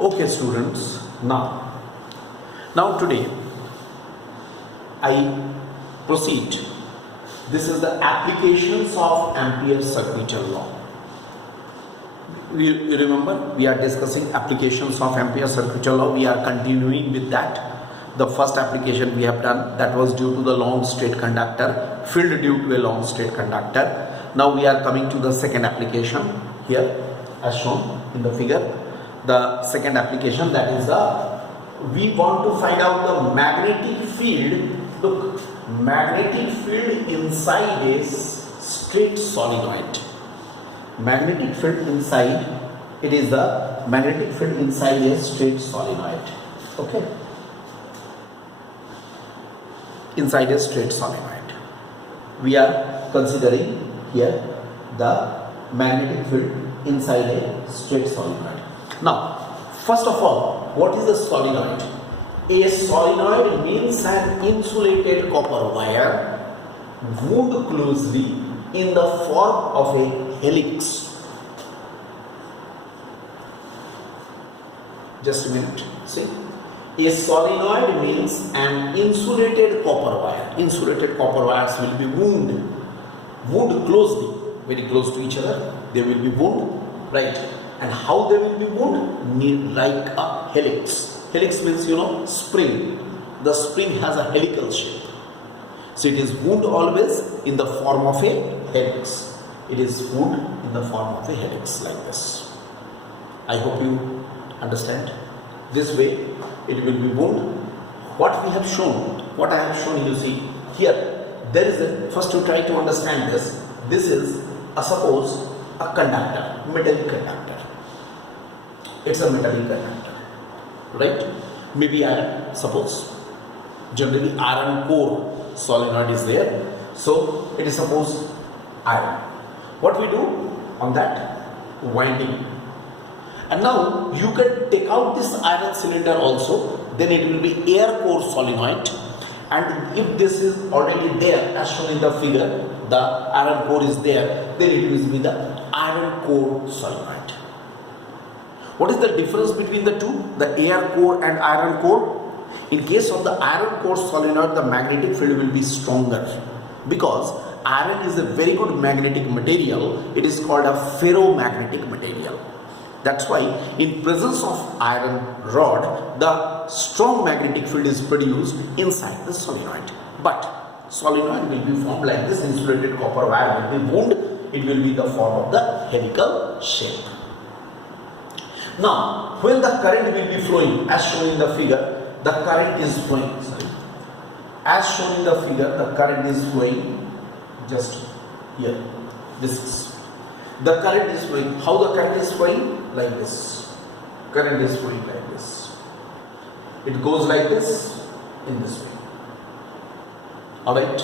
Okay students, now today I proceed. This is the applications of Ampere Circuit Law. You remember we are discussing applications of Ampere Circuit Law. We are continuing with that. The first application we have done, that was due to the long straight conductor, field due to a long straight conductor. Now we are coming to the second application here as shown in the figure. The second application, that is we want to find out the magnetic field. Look, magnetic field inside a straight solenoid. Magnetic field inside, it is the magnetic field inside a straight solenoid. Okay, inside a straight solenoid we are considering here the magnetic field inside a straight solenoid. Now, first of all, what is a solenoid? A solenoid means an insulated copper wire wound closely in the form of a helix. Just a minute, see. A solenoid means an insulated copper wire. Insulated copper wires will be wound closely, very close to each other. They will be wound, right? And how they will be wound? Like a helix. Helix means, spring. The spring has a helical shape. So it is wound always in the form of a helix. It is wound in the form of a helix like this. I hope you understand. This way it will be wound. What I have shown, you see here, there is a, first to try to understand this. This is suppose a conductor, metallic conductor. It's a metallic conductor, right? Maybe iron, suppose. Generally iron core solenoid is there. So it is suppose iron. What we do on that? Winding. And now you can take out this iron cylinder also, then it will be air core solenoid. And if this is already there as shown in the figure, the iron core is there, then it will be the iron core solenoid. What is the difference between the two? The air core and iron core? In case of the iron core solenoid, the magnetic field will be stronger because iron is a very good magnetic material. It is called a ferromagnetic material. That's why in presence of iron rod, the strong magnetic field is produced inside the solenoid. But solenoid will be formed like this. Insulated copper wire will be wound. It will be the form of the helical shape. Now, when the current will be flowing, as shown in the figure, the current is flowing. As shown in the figure, the current is flowing just here. This is. The current is flowing. How the current is flowing? Like this. Current is flowing like this. It goes like this, in this way. Alright.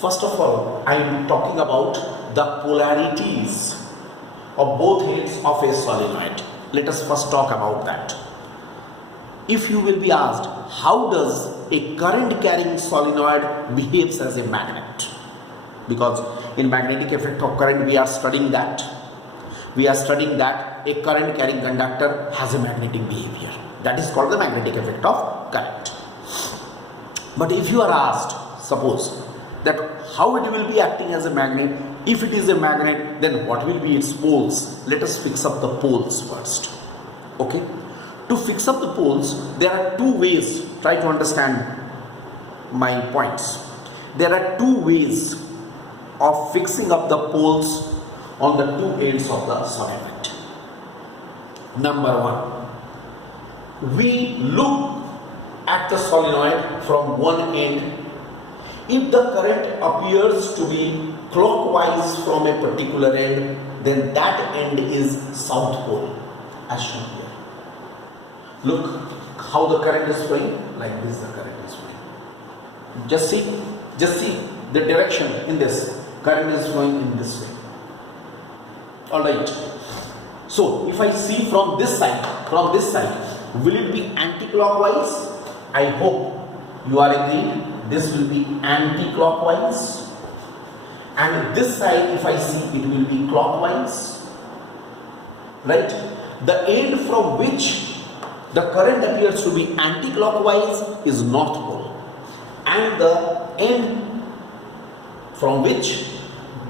First of all, I am talking about the polarities of both ends of a solenoid. Let us first talk about that. If you will be asked, how does a current carrying solenoid behaves as a magnet? Because in magnetic effect of current we are studying that. We are studying that a current carrying conductor has a magnetic behavior. That is called the magnetic effect of current. But if you are asked, suppose that how it will be acting as a magnet, if it is a magnet, then what will be its poles? Let us fix up the poles first. Okay? To fix up the poles, there are two ways. Try to understand my points. There are two ways of fixing up the poles on the two ends of the solenoid. Number one, we look at the solenoid from one end. If the current appears to be clockwise from a particular end, then that end is south pole, as shown here. Look how the current is flowing. Like this, the current is flowing. Just see the direction in this. Current is flowing in this way. Alright. So if I see from this side, will it be anti-clockwise? I hope you are agreed. This will be anti-clockwise. And this side, if I see, it will be clockwise. right? The end from which the current appears to be anti-clockwise is north pole, and the end from which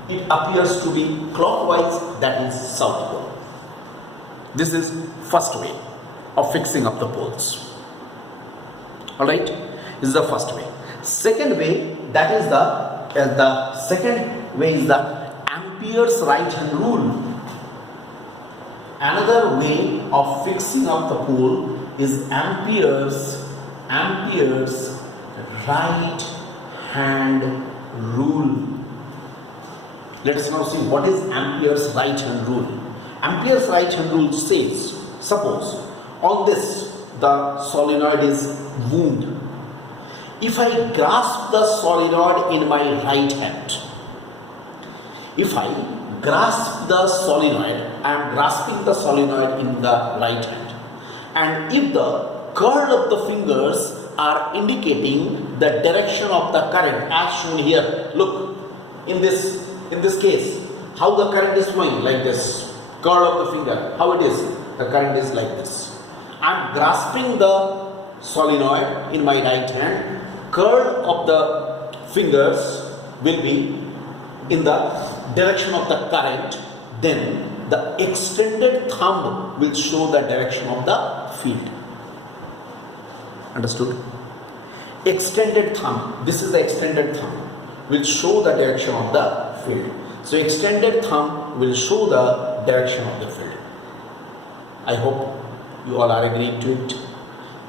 it appears to be clockwise, that is south pole. This is first way of fixing up the poles. Alright, this is the first way. Second way, that is the second way is the Ampere's right hand rule. Another way of fixing up the pole is Ampere's right hand rule. Let us now see what is Ampere's right hand rule. Ampere's right hand rule says, suppose on this the solenoid is wound. If I grasp the solenoid in my right hand, if I grasp the solenoid, I am grasping the solenoid in the right hand, and if the curl of the fingers are indicating the direction of the current as shown here, look, in this case, how the current is flowing, like this, curl of the finger, how it is, the current is like this. I am grasping the solenoid in my right hand, curl of the fingers will be in the direction of the current, then the extended thumb will show the direction of the field. Understood? Extended thumb, this is the extended thumb, will show the direction of the field. So extended thumb will show the direction of the field. I hope you all are agreed to it.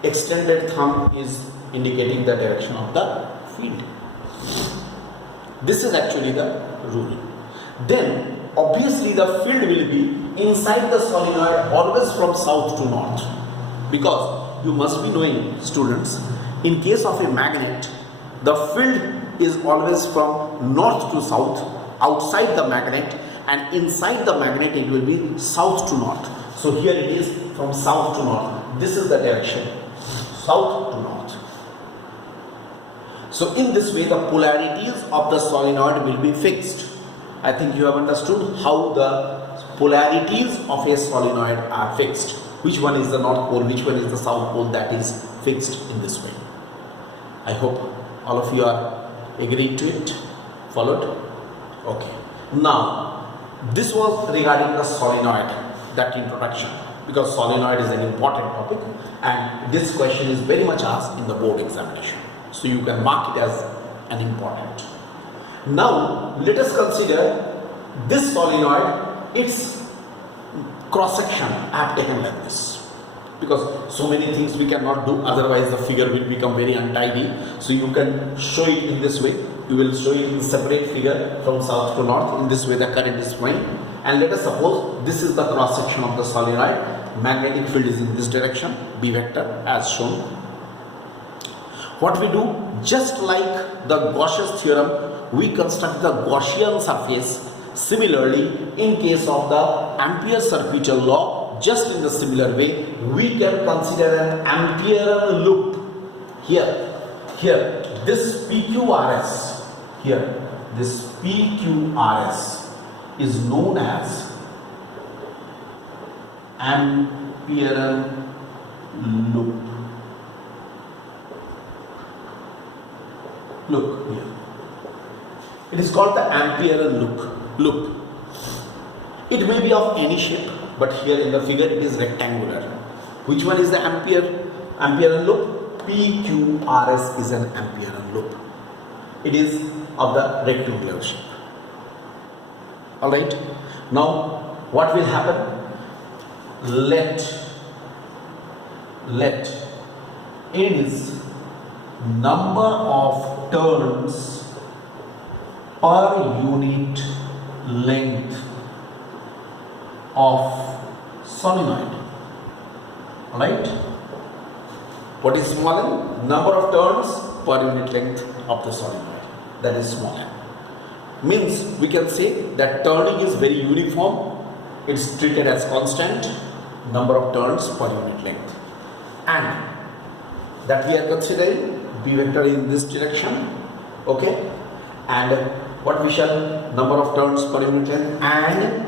Extended thumb is indicating the direction of the field. This is actually the rule. Then obviously the field will be inside the solenoid always from south to north, because you must be knowing, students, in case of a magnet, the field is always from north to south outside the magnet, and inside the magnet it will be south to north. So here it is from south to north. This is the direction, south to north. So in this way the polarities of the solenoid will be fixed. I think you have understood how the polarities of a solenoid are fixed. Which one is the north pole, which one is the south pole, that is fixed in this way. I hope all of you are agreed to it, followed? Okay. Now, this was regarding the solenoid, that introduction, because solenoid is an important topic and this question is very much asked in the board examination. So you can mark it as an important. Now, let us consider this solenoid, its cross section I have taken like this, because so many things we cannot do, otherwise the figure will become very untidy. So you can show it in this way. You will show it in separate figure from south to north. In this way the current is flowing. And let us suppose this is the cross section of the solenoid. Magnetic field is in this direction, B vector as shown. What we do, just like the Gauss's theorem, we construct the Gaussian surface. Similarly, in case of the Ampere Circuit Law, just in the similar way, we can consider an Ampere loop. Here, this PQRS, this PQRS is known as Ampere loop. Look here. It is called the Ampere loop. It may be of any shape, but here in the figure it is rectangular. Which one is the Ampere loop? PQRS is an Ampere loop. It is of the rectangular shape. Alright. Now what will happen? Let N is number of turns per unit length of solenoid. Alright? What is small n? Number of turns per unit length of the solenoid. That is small n. Means we can say that turning is very uniform. It's treated as constant. Number of turns per unit length. And that we are considering B vector in this direction. Okay? And what we shall, number of turns per unit length, and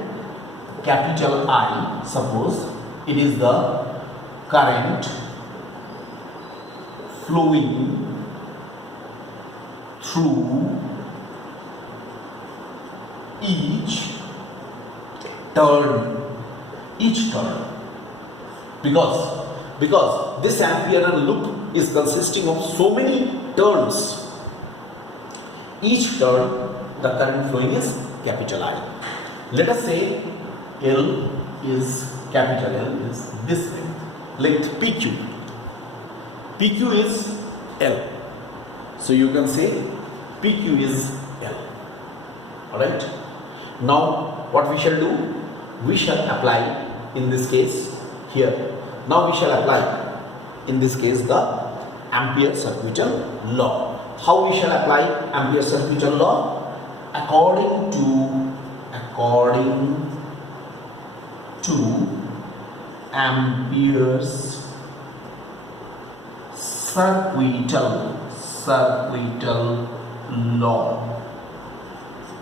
capital I, suppose it is the current flowing through each turn, because this Ampere loop is consisting of so many turns. Each turn the current flowing is capital I. Let us say capital L is this length PQ. PQ is L. So you can say PQ is L. Alright. Now what we shall do? We shall apply in this case here. Now we shall apply in this case the Ampere Circuit Law. How we shall apply Ampere Circuit Law? According to Ampere's circuit law.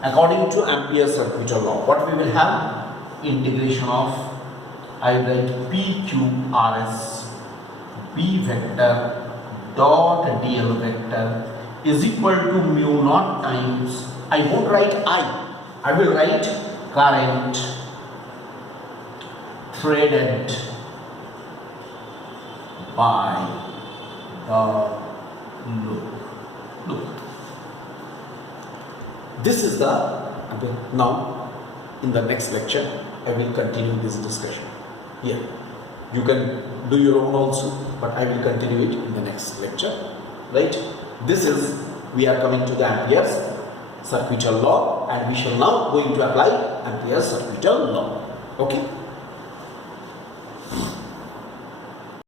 According to Ampere Circuit Law, what we will have? Integration of, I write PQRS B vector dot dl vector is equal to mu naught times, I won't write I will write current threaded by the loop. This is the, now in the next lecture I will continue this discussion here. You can do your own also, but I will continue it in the next lecture, right? This is, we are coming to the Ampere's Circuit Law, and we shall now going to apply Ampere's Circuit Law. Okay.